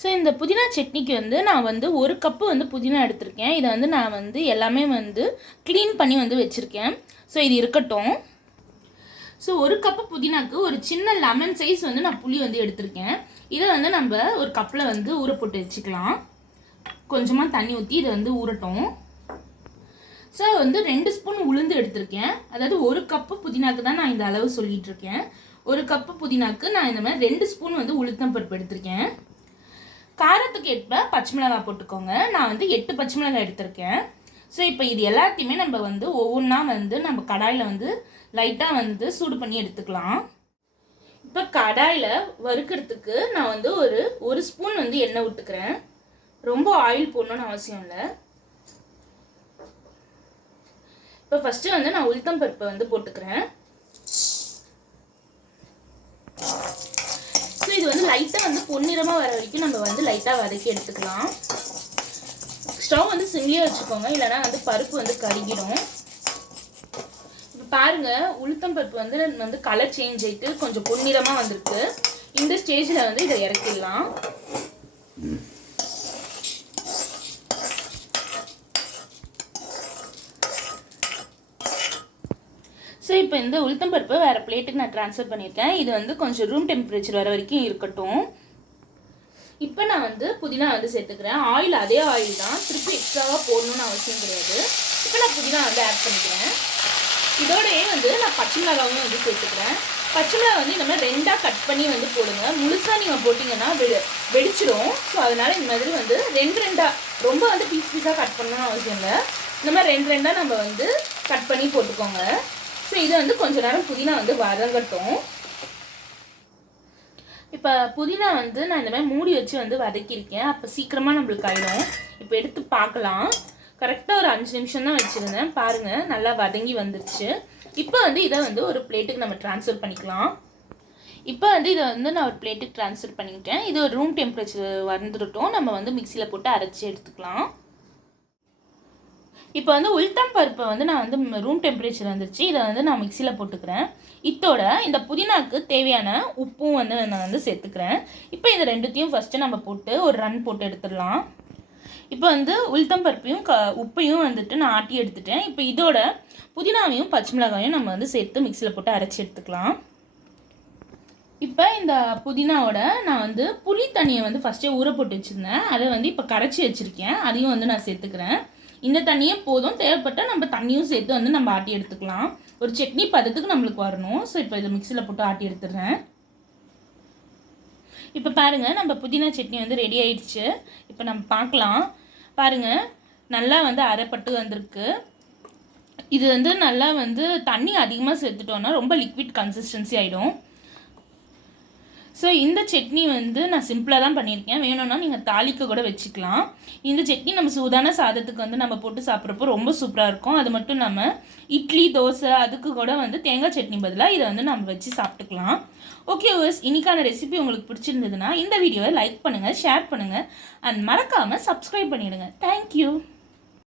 So இந்த புதினா சட்னிக்கு வந்து நான் வந்து 1 கப்பு வந்து புதினா எடுத்திருக்கேன். இதை வந்து நான் வந்து எல்லாமே வந்து க்ளீன் பண்ணி வந்து வச்சுருக்கேன். ஸோ இது இருக்கட்டும். ஸோ 1 கப்பு புதினாக்கு ஒரு சின்ன லெமன் சைஸ் வந்து நான் புளி வந்து எடுத்திருக்கேன். இதை வந்து நம்ம ஒரு கப்பில் வந்து ஊற போட்டு வச்சுக்கலாம். கொஞ்சமாக தண்ணி ஊற்றி இதை வந்து ஊறட்டும். ஸோ வந்து 2 ஸ்பூன் உளுந்து எடுத்திருக்கேன். அதாவது 1 கப்பு புதினாக்கு தான் நான் இந்த அளவு சொல்லிட்டு இருக்கேன். 1 கப்பு புதினாக்கு நான் இந்த மாதிரி 2 ஸ்பூன் வந்து உளுத்தம் பருப்பு எடுத்திருக்கேன். காரத்துக்கு ஏற்ப பச்சை மிளகாய் போட்டுக்கோங்க. நான் வந்து 8 பச்சை மிளகாய் எடுத்திருக்கேன். ஸோ இப்போ இது எல்லாத்தையுமே நம்ம வந்து ஒவ்வொன்றா வந்து நம்ம கடாயில் வந்து லைட்டாக வந்து சூடு பண்ணி எடுத்துக்கலாம். இப்போ கடாயில் வறுக்கிறதுக்கு நான் வந்து ஒரு ஸ்பூன் வந்து எண்ணெய் விட்டுக்கிறேன். ரொம்ப ஆயில் போடணும்னு அவசியம் இல்லை. இப்போ ஃபஸ்ட்டு வந்து நான் உளுத்தம் பருப்பை வந்து போட்டுக்கிறேன். ஸோ இது வந்து லைட்டாக வந்து பொன்னிறமாக வர வரைக்கும் நம்ம வந்து லைட்டாக வதக்கி எடுத்துக்கலாம். ஸ்டவ் வந்து சிம்லியாக வச்சுக்கோங்க, இல்லைனா வந்து பருப்பு வந்து கருகிடும். இப்போ பாருங்கள், உளுத்தம் பருப்பு வந்து கலர் சேஞ்ச் ஆகிட்டு கொஞ்சம் பொன்னிறமாக வந்திருக்கு. இந்த ஸ்டேஜில் வந்து இதை இறக்கிடலாம். ஸோ இப்போ இந்த உளுத்தம் பருப்பு வேறு பிளேட்டுக்கு நான் ட்ரான்ஸ்ஃபர் பண்ணியிருக்கேன். இது வந்து கொஞ்சம் ரூம் டெம்பரேச்சர் வர வரைக்கும் இருக்கட்டும். இப்போ நான் வந்து புதினா வந்து சேர்த்துக்கிறேன். ஆயில் அதே ஆயில் தான், திருப்பி எக்ஸ்ட்ராவாக போடணும்னு அவசியம் கிடையாது. இப்போ நான் புதினா வந்து ஆட் பண்ணிக்கிறேன். இதோடையே வந்து நான் பச்சை மிளகாவும் வந்து சேர்த்துக்கிறேன். பச்சை மிளகா வந்து இந்த மாதிரி 2ஆக கட் பண்ணி வந்து போடுங்க. முழுசாக நீங்கள் போட்டிங்கன்னா வெடிச்சிடும். ஸோ அதனால் இந்த மாதிரி வந்து 2 ரொம்ப வந்து பீஸாக கட் பண்ணணும்னு அவசியம் இல்லை. இந்த மாதிரி 2 நம்ம வந்து கட் பண்ணி போட்டுக்கோங்க. ஸோ இது வந்து கொஞ்ச நேரம் புதினா வந்து வதங்கட்டும். இப்போ புதினா வந்து நான் இந்த மாதிரி மூடி வச்சு வந்து வதக்கியிருக்கேன். அப்போ சீக்கிரமாக நம்மளுக்கு ஆயிடும். இப்போ எடுத்து பார்க்கலாம். கரெக்டாக ஒரு 5 நிமிஷம் தான் வச்சுருந்தேன். பாருங்கள், நல்லா வதங்கி வந்துருச்சு. இப்போ வந்து இதை வந்து ஒரு பிளேட்டுக்கு நம்ம ட்ரான்ஸ்ஃபர் பண்ணிக்கலாம். இப்போ வந்து இதை வந்து நான் ஒரு பிளேட்டுக்கு ட்ரான்ஸ்ஃபர் பண்ணிக்கிட்டேன். இது ஒரு ரூம் டெம்பரேச்சர் வந்துட்டோம். நம்ம வந்து மிக்சியில் போட்டு அரைச்சி எடுத்துக்கலாம். இப்போ வந்து உளுத்தம் பருப்பை வந்து நான் வந்து ரூம் டெம்பரேச்சர் வந்துருச்சு. இதை வந்து நான் மிக்சியில் போட்டுக்கிறேன். இதோட இந்த புதினாக்கு தேவையான உப்பும் வந்து நான் வந்து சேர்த்துக்கிறேன். இப்போ இது ரெண்டுத்தையும் ஃபஸ்ட்டு நம்ம போட்டு ஒரு ரன் போட்டு எடுத்துடலாம். இப்போ வந்து உளுத்தம் பருப்பையும் உப்பையும் வந்துட்டு நான் ஆட்டி எடுத்துட்டேன். இப்போ இதோட புதினாவையும் பச்சை மிளகாயும் நம்ம வந்து சேர்த்து மிக்சியில் போட்டு அரைச்சி எடுத்துக்கலாம். இப்போ இந்த புதினாவோட நான் வந்து புளி தண்ணியை வந்து ஃபஸ்ட்டே ஊற போட்டு வச்சுருந்தேன். அதை வந்து இப்போ கரைச்சி வச்சுருக்கேன். அதையும் வந்து நான் சேர்த்துக்கிறேன். இந்த தண்ணியே போதும், தேவைப்பட்டால் நம்ம தண்ணியும் சேர்த்து வந்து நம்ம ஆட்டி எடுத்துக்கலாம். ஒரு சட்னி பதத்துக்கு நம்மளுக்கு வரணும். ஸோ இப்போ இதை மிக்சியில் போட்டு ஆட்டி எடுத்துடுறேன். இப்போ பாருங்கள், நம்ம புதினா சட்னி வந்து ரெடி ஆயிடுச்சு. இப்போ நம்ம பார்க்கலாம். பாருங்கள், நல்லா வந்து அரைப்பட்டு வந்திருக்கு. இது வந்து நல்லா வந்து தண்ணி அதிகமாக சேர்த்துட்டோன்னா ரொம்ப லிக்விட் கன்சிஸ்டன்சி ஆகிடும். ஸோ இந்த சட்னி வந்து நான் சிம்பிளாக தான் பண்ணியிருக்கேன். வேணும்னா நீங்கள் தாளிக்க கூட வச்சுக்கலாம். இந்த சட்னி நம்ம சூடான சாதத்துக்கு வந்து நம்ம போட்டு சாப்பிட்றப்போ ரொம்ப சூப்பராக இருக்கும். அது மட்டும் இல்லாமல் இட்லி, தோசை அதுக்கு கூட வந்து தேங்காய் சட்னி பதிலாக இதை வந்து நம்ம வச்சு சாப்பிட்டுக்கலாம். ஓகே வியூவர்ஸ், இன்னைக்கான ரெசிபி உங்களுக்கு பிடிச்சிருந்ததுன்னா இந்த வீடியோவை லைக் பண்ணுங்கள், ஷேர் பண்ணுங்கள் அண்ட் மறக்காமல் சப்ஸ்கிரைப் பண்ணிவிடுங்க. தேங்க்யூ.